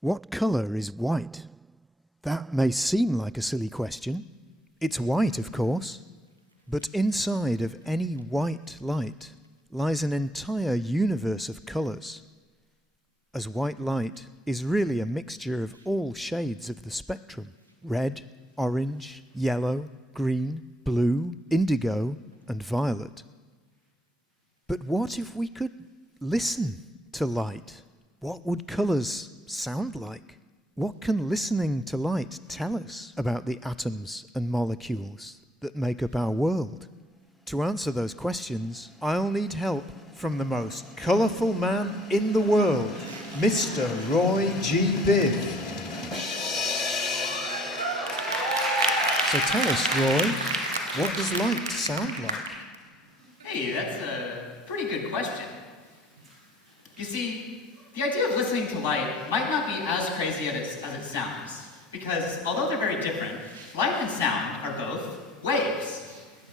What colour is white? That may seem like a silly question. It's white, of course. But inside of any white light lies an entire universe of colours, as white light is really a mixture of all shades of the spectrum: red, orange, yellow, green, blue, indigo, and violet. But what if we could listen to light? What would colours sound like? What can listening to light tell us about the atoms and molecules that make up our world? To answer those questions, I'll need help from the most colourful man in the world, Mr. Roy G. Biv. So tell us, Roy, what does light sound like? Hey, that's a pretty good question. You see, the idea of listening to light might not be as crazy as it sounds, because although they're very different, light and sound are both waves.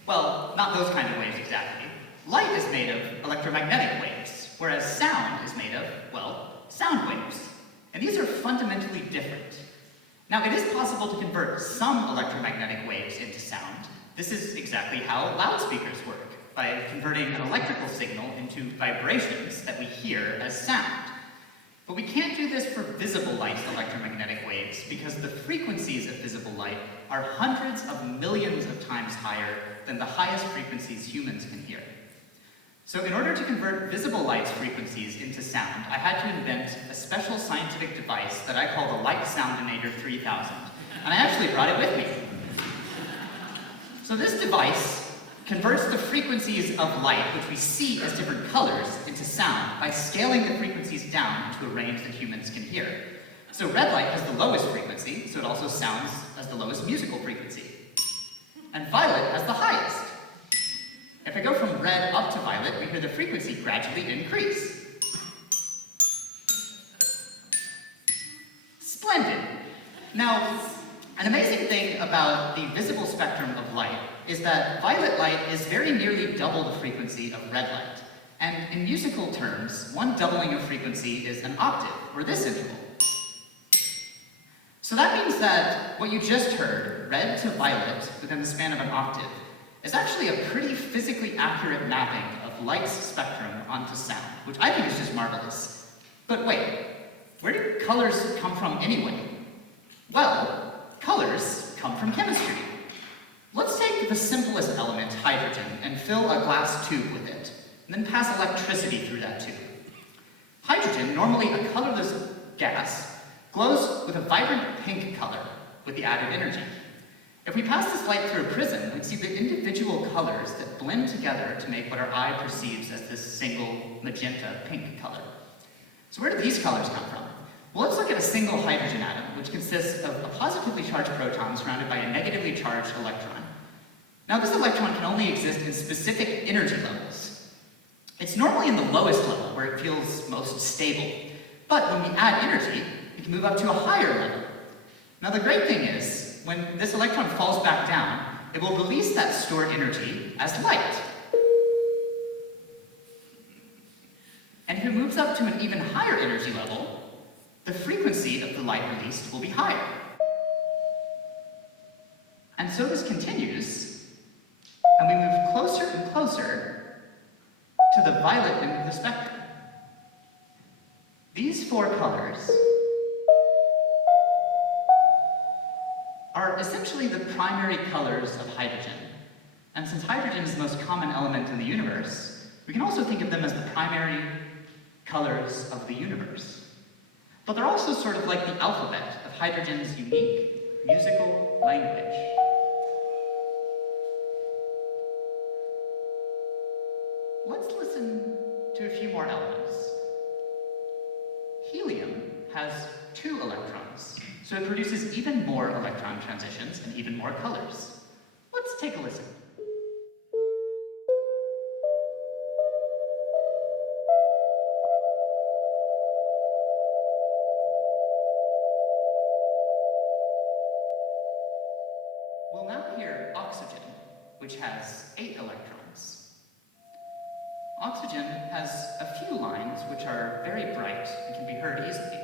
Well, not those kind of waves exactly. Light is made of electromagnetic waves, whereas sound is made of, well, sound waves. And these are fundamentally different. Now, it is possible to convert some electromagnetic waves into sound. This is exactly how loudspeakers work, by converting an electrical signal into vibrations that we hear as sound. But we can't do this for visible light's electromagnetic waves because the frequencies of visible light are hundreds of millions of times higher than the highest frequencies humans can hear. So in order to convert visible light's frequencies into sound, I had to invent a special scientific device that I call the Light Soundinator 3000. And I actually brought it with me. So this device converts the frequencies of light, which we see as different colors, into sound by scaling the frequencies down to a range that humans can hear. So red light has the lowest frequency, so it also sounds as the lowest musical frequency. And violet has the highest. If I go from red up to violet, we hear the frequency gradually increase. Splendid. Now, an amazing thing about the visible spectrum of light is that violet light is very nearly double the frequency of red light. And in musical terms, one doubling of frequency is an octave, or this interval. So that means that what you just heard, red to violet, within the span of an octave, is actually a pretty physically accurate mapping of light's spectrum onto sound, which I think is just marvelous. But wait, where do colors come from anyway? Well, colors come from chemistry. Let's take the simplest element, hydrogen, and fill a glass tube with it, and then pass electricity through that tube. Hydrogen, normally a colorless gas, glows with a vibrant pink color with the added energy. If we pass this light through a prism, we'd see the individual colors that blend together to make what our eye perceives as this single magenta pink color. So where do these colors come from? Well, let's look at a single hydrogen atom, which consists of a positively charged proton surrounded by a negatively charged electron. Now, this electron can only exist in specific energy levels. It's normally in the lowest level, where it feels most stable. But when we add energy, it can move up to a higher level. Now, the great thing is, when this electron falls back down, it will release that stored energy as light. And if it moves up to an even higher energy level, the frequency of the light released will be higher. And so this continues, and we move closer and closer to the violet end of the spectrum. These four colors are essentially the primary colors of hydrogen. And since hydrogen is the most common element in the universe, we can also think of them as the primary colors of the universe. But they're also sort of like the alphabet of hydrogen's unique musical language. Let's listen to a few more elements. Helium has 2 electrons, so it produces even more electron transitions and even more colors. Let's take a listen. We'll now hear oxygen, which has 8 electrons. Oxygen has a few lines which are very bright and can be heard easily.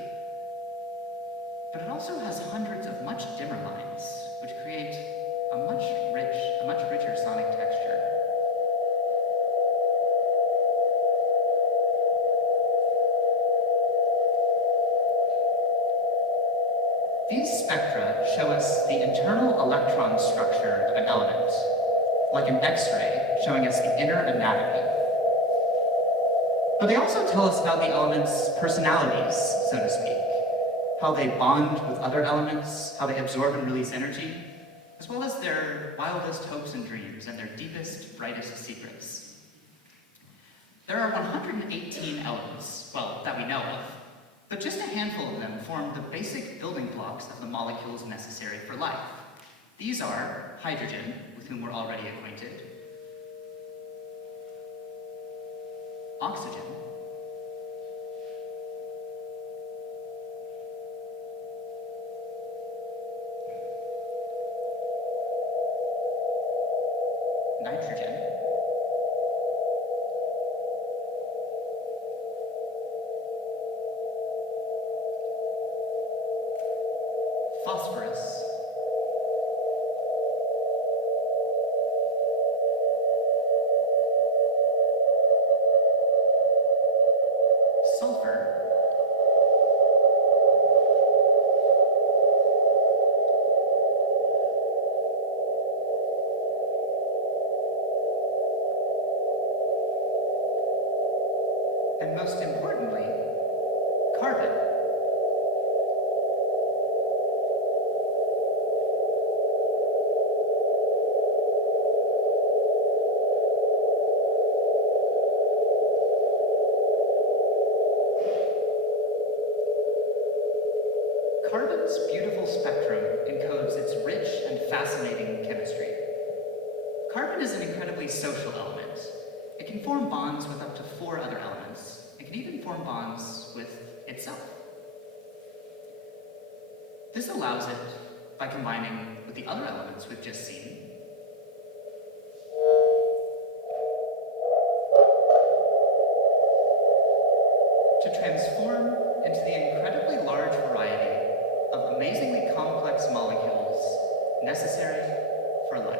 but it also has hundreds of much dimmer lines, which create a much richer sonic texture. These spectra show us the internal electron structure of an element, like an X-ray showing us the inner anatomy. But they also tell us about the element's personalities, so to speak, how they bond with other elements, how they absorb and release energy, as well as their wildest hopes and dreams and their deepest, brightest secrets. There are 118 elements, well, that we know of, but just a handful of them form the basic building blocks of the molecules necessary for life. These are hydrogen, with whom we're already acquainted, oxygen, nitrogen, phosphorus, sulfur, and most importantly, carbon. Carbon's beautiful spectrum encodes its rich and fascinating chemistry. Carbon is an incredibly social element. It can form bonds with up to 4 other elements. It can even form bonds with itself. This allows it, by combining with the other elements we've just seen, to transform into the incredibly large variety of amazingly complex molecules necessary for life.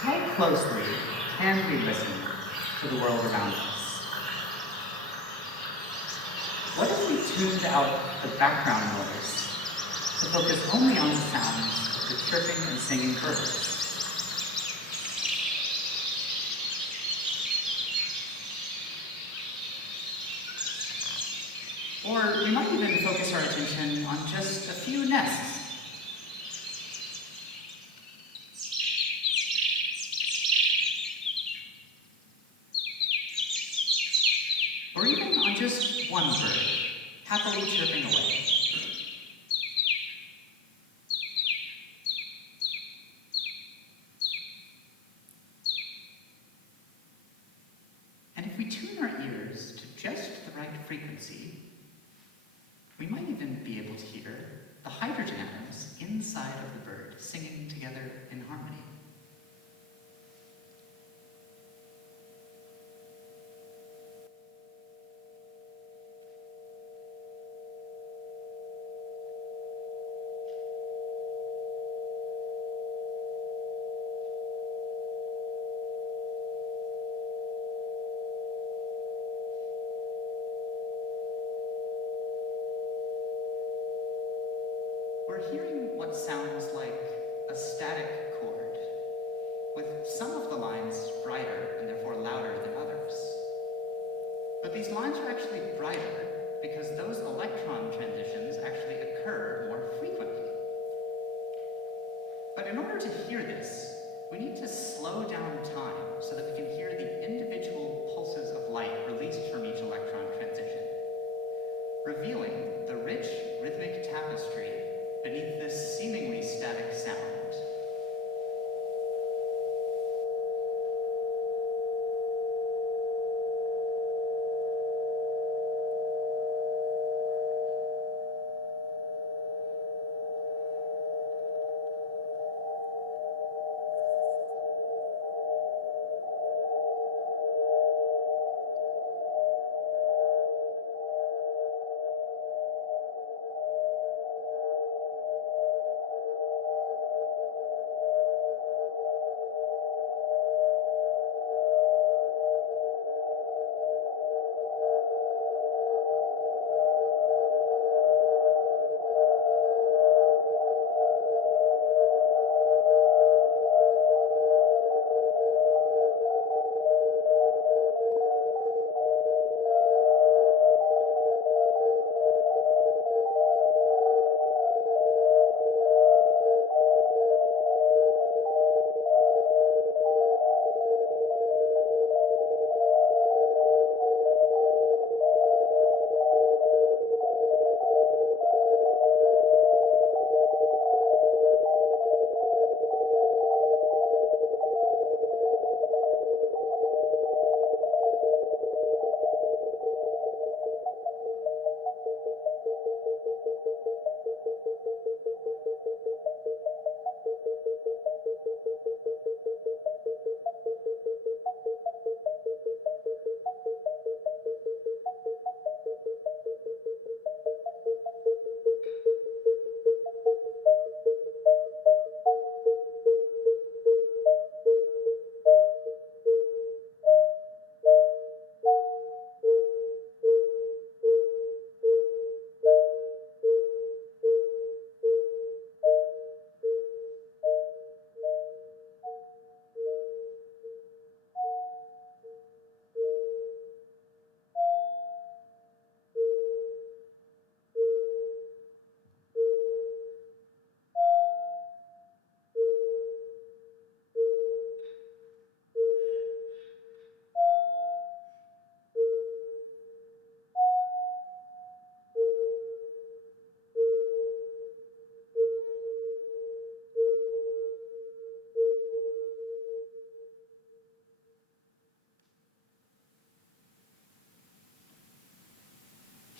How closely can we listen to the world around us? What if we tuned out the background noise to focus only on the sounds of the chirping and singing birds? Or we might even focus our attention on just a few nests. Or even on just one bird, happily chirping away. And if we tune our ears to just the right frequency, we might even be able to hear the hydrogen atoms inside of the bird singing together in harmony. We're hearing what sounds like a static chord, with some of the lines brighter and therefore louder than others. But these lines are actually brighter because those electron transitions actually occur more frequently. But in order to hear this, we need to slow down time so that we can hear the individual pulses of light released from each electron transition, revealing the rich rhythmic tapestry beneath this seemingly static sound.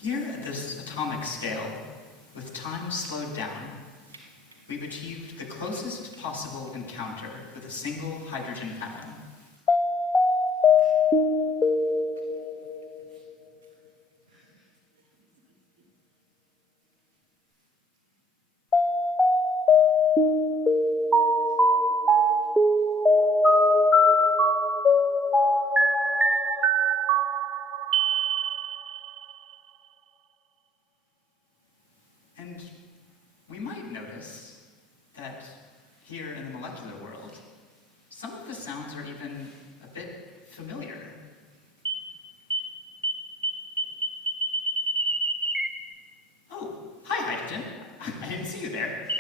Here at this atomic scale, with time slowed down, we've achieved the closest possible encounter with a single hydrogen atom. And we might notice that here in the molecular world, some of the sounds are even a bit familiar. Oh, hi, hydrogen. I didn't see you there.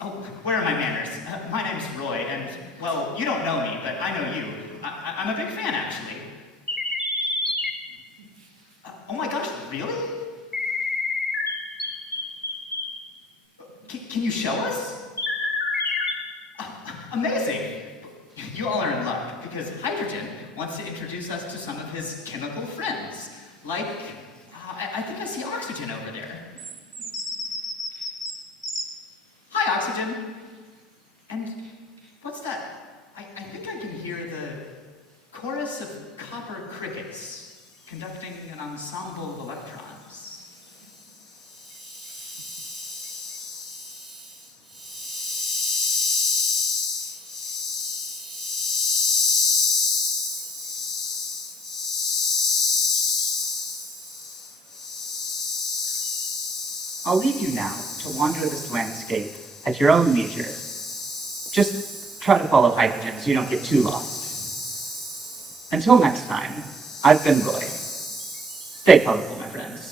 Oh, where are my manners? My name's Roy, and, well, you don't know me, but I know you. I'm a big fan, actually. Oh my gosh, really? Can you show us? Amazing! You all are in luck, because Hydrogen wants to introduce us to some of his chemical friends. Like, I think I see oxygen over there. Hi, Oxygen! And what's that? I think I can hear the chorus of copper crickets conducting an ensemble of electrons. I'll leave you now to wander this landscape at your own leisure. Just try to follow hydrogen so you don't get too lost. Until next time, I've been Roy. Stay colorful, my friends.